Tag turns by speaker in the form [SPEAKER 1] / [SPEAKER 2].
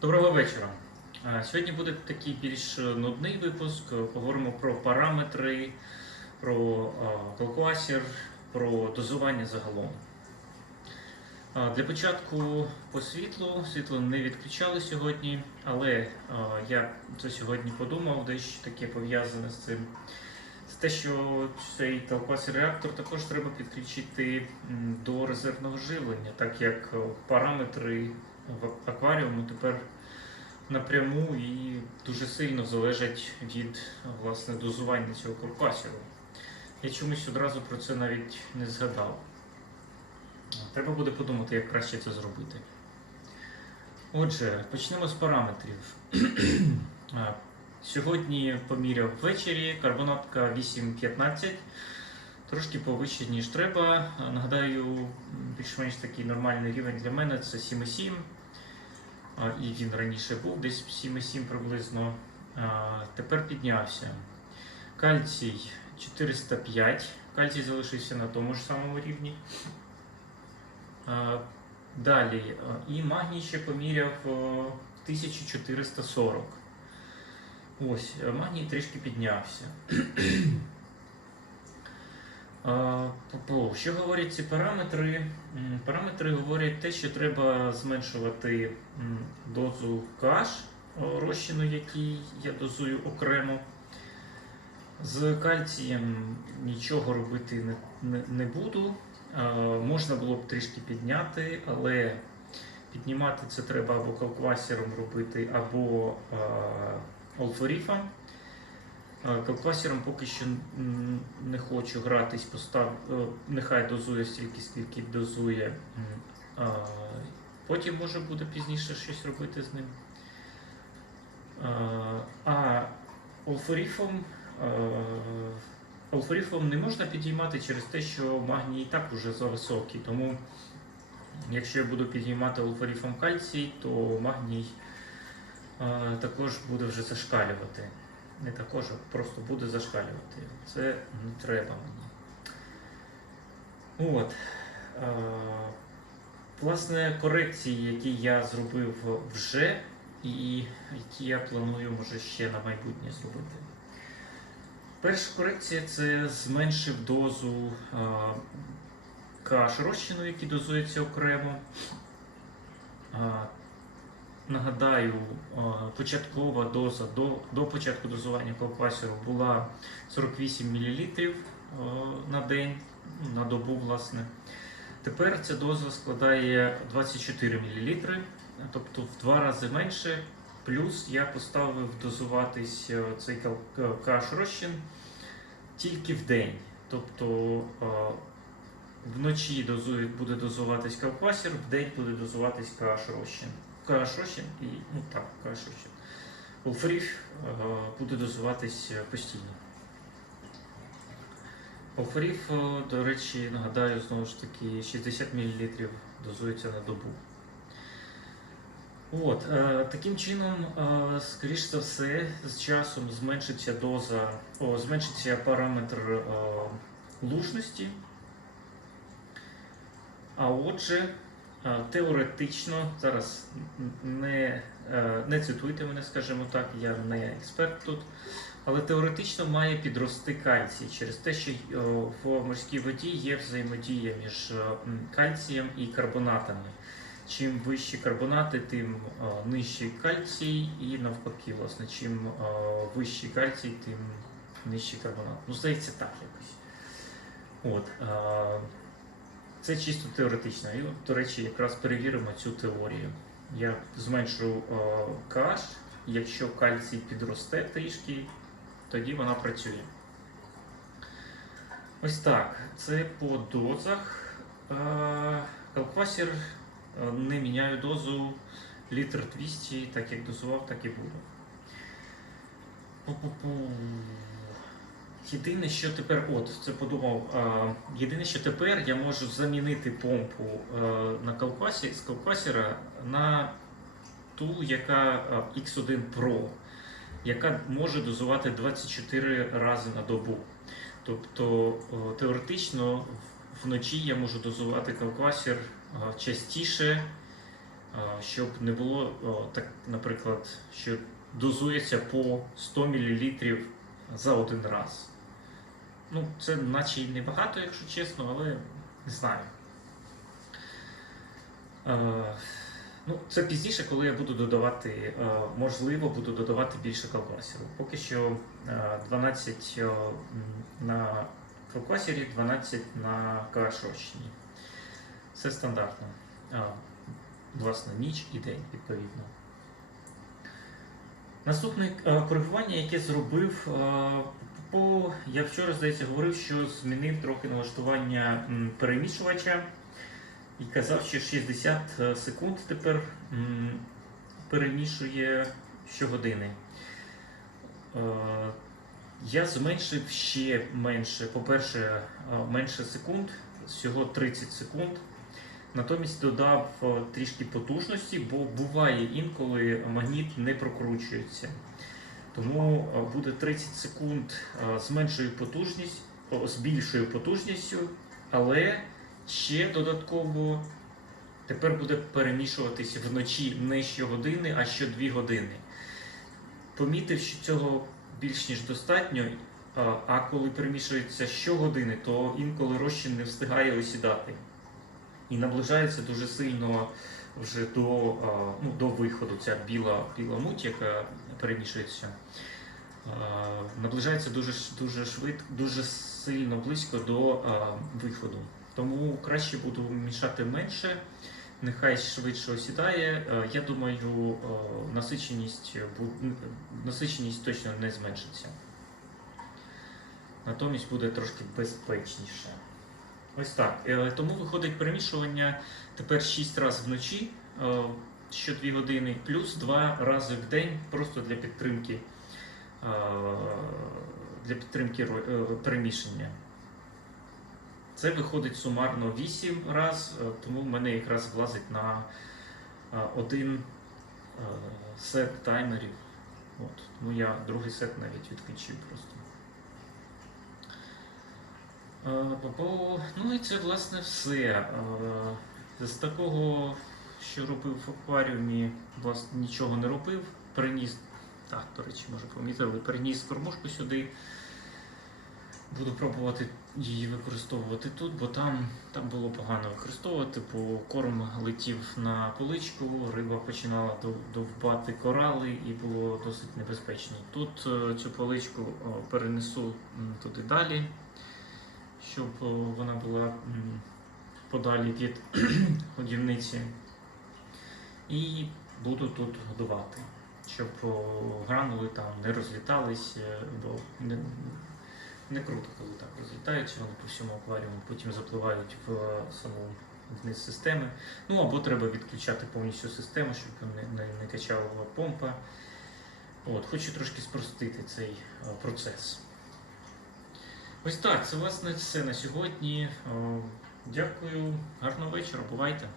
[SPEAKER 1] Доброго вечора. Е, Сьогодні буде такий більш нудний випуск. Поговоримо про параметри, про е, про дозування загалом. Е, Для початку по світлу. Світло не відключали сьогодні, але е, я це сьогодні подумав, дещо таке пов'язане з цим. Це те, що цей калкуласір реактор також треба підключити до резервного живлення, так як е, параметри в акваріуму тепер напряму і дуже сильно залежать від власне дозування цього калкуласіру. Я чомусь одразу про це навіть не згадав. Треба буде подумати, як краще це зробити. Отже, почнемо з параметрів. Сьогодні поміряв ввечері, карбонатка 8,15, трошки повище, ніж треба. Нагадаю, більш-менш такий нормальний рівень для мене це 7,7. І він раніше був десь 7,7 приблизно. Тепер піднявся. Кальцій 405. Кальцій залишився на тому ж самому рівні. Далі. І магній ще поміряв 1440. Ось, магній трішки піднявся. По- Що говорять ці параметри? Параметри говорять те, що треба зменшувати дозу каш розчину, який я дозую окремо. З кальцієм нічого робити не, не, не буду. Можна було б трішки підняти, але піднімати це треба або калквасером робити, або олфоріфом. А, поки що не хочу гратись, постав... е, нехай дозує стільки, скільки дозує. Потім може буде пізніше щось робити з ним. А, олфоріфом, олфоріфом не можна підіймати через те, що магній і так уже зависокий. Тому якщо я буду підіймати олфоріфом кальцій, то магній також буде вже зашкалювати. Не також, просто буде зашкалювати. Це не треба мені. От. Власне, корекції, які я зробив вже, і які я планую, може, ще на майбутнє зробити. Перша корекція це зменшив дозу каш розчину, який дозується окремо. Е, Нагадаю, е, початкова доза до, до початку дозування колквасеру була 48 мл на день, на добу, власне. Тепер ця доза складає 24 мл, тобто в два рази менше. Плюс я поставив дозуватись е, цей каш розчин тільки в день. Тобто е, вночі дозує, буде дозуватись калквасер, в день буде дозуватись каш розчин. Каш розчин і ну так, каш розчин. Олфріф е, буде дозуватись постійно. Олфріф, е, до речі, нагадаю, знову ж таки, 60 мл дозується на добу. От, е, таким чином, скоріш за все, з часом зменшиться доза, о, зменшиться параметр е, лужності. А отже, теоретично, зараз не, е, не цитуйте мене, скажімо так, я не експерт тут, але теоретично має підрости кальцій через те, що е, в морській воді є взаємодія між е, кальцієм і карбонатами. Чим вищі карбонати, тим е, нижчий кальцій, і навпаки, власне, чим е, вищий кальцій, тим нижчий карбонат. Ну, здається, так якось. От, е, це чисто теоретично. І, до речі, якраз перевіримо цю теорію. Я зменшу е, каш, якщо кальцій підросте трішки, тоді вона працює. Ось так. Це по дозах. Е, Калквасір е, не міняю дозу літр 200, так як дозував, так і буду. Єдине, що тепер, от це подумав. Єдине, що тепер я можу замінити помпу е, на калквасі з калквасера на ту, яка а, X1 Pro, яка може дозувати 24 рази на добу. Тобто теоретично вночі я можу дозувати калквасер а, частіше, щоб не було так, наприклад, що дозується по 100 мл за один раз. Ну, це наче й небагато, якщо чесно, але не знаю. Е, Ну, це пізніше, коли я буду додавати, е, можливо, буду додавати більше колквасеру. Поки що е, 12 е, на колквасері, 12 на кашочній. Це стандартно. А, власне, ніч і день, відповідно. Наступне е, коригування, яке зробив, е, по, я вчора, здається, говорив, що змінив трохи налаштування перемішувача і казав, що 60 секунд тепер перемішує щогодини. Е, Я зменшив ще менше, по-перше, е, менше секунд, всього 30 секунд. Натомість додав е, трішки потужності, бо буває інколи магніт не прокручується. Тому е, буде 30 секунд е, з меншою потужністю, з більшою потужністю, але ще додатково тепер буде перемішуватися вночі не щогодини, а щодві години. Помітив, що цього більш ніж достатньо, а- а коли перемішується щогодини, то інколи розчин не встигає осідати. І наближається дуже сильно вже до, ну, до виходу ця біла, біла муть, яка перемішується. Наближається дуже, дуже швидко, дуже сильно близько до виходу. Тому краще буду мішати менше, нехай швидше осідає. Е, Я думаю, е, насиченість, насиченість точно не зменшиться. Натомість буде трошки безпечніше. Ось так. Е, Тому виходить перемішування тепер 6 разів вночі, е, що 2 години, плюс 2 рази в день просто для підтримки, е, для підтримки переміщення. Це виходить сумарно 8 раз, тому в мене якраз влазить на один сет таймерів. От. Тому я другий сет навіть відключив просто. Е, Ну і це власне все. Е, З такого, що робив в акваріумі, власне нічого не робив. Переніс, так, до речі, може помітили, переніс кормушку сюди. Буду пробувати її використовувати тут, бо там, там було погано використовувати, бо корм летів на поличку, риба починала дов- довбати корали і було досить небезпечно. Тут е, цю поличку перенесу туди далі, щоб вона була подалі від годівниці. І буду тут годувати, щоб гранули там не розлітались, е, бо не, не круто, коли так розлітаються, вони по всьому акваріуму, потім запливають в е, саму вниз системи. Ну або треба відключати повністю систему, щоб не, не, не качала помпа. От, хочу трошки спростити цей е, процес. Ось так, це власне все на сьогодні. Е, Дякую, гарного вечора, бувайте.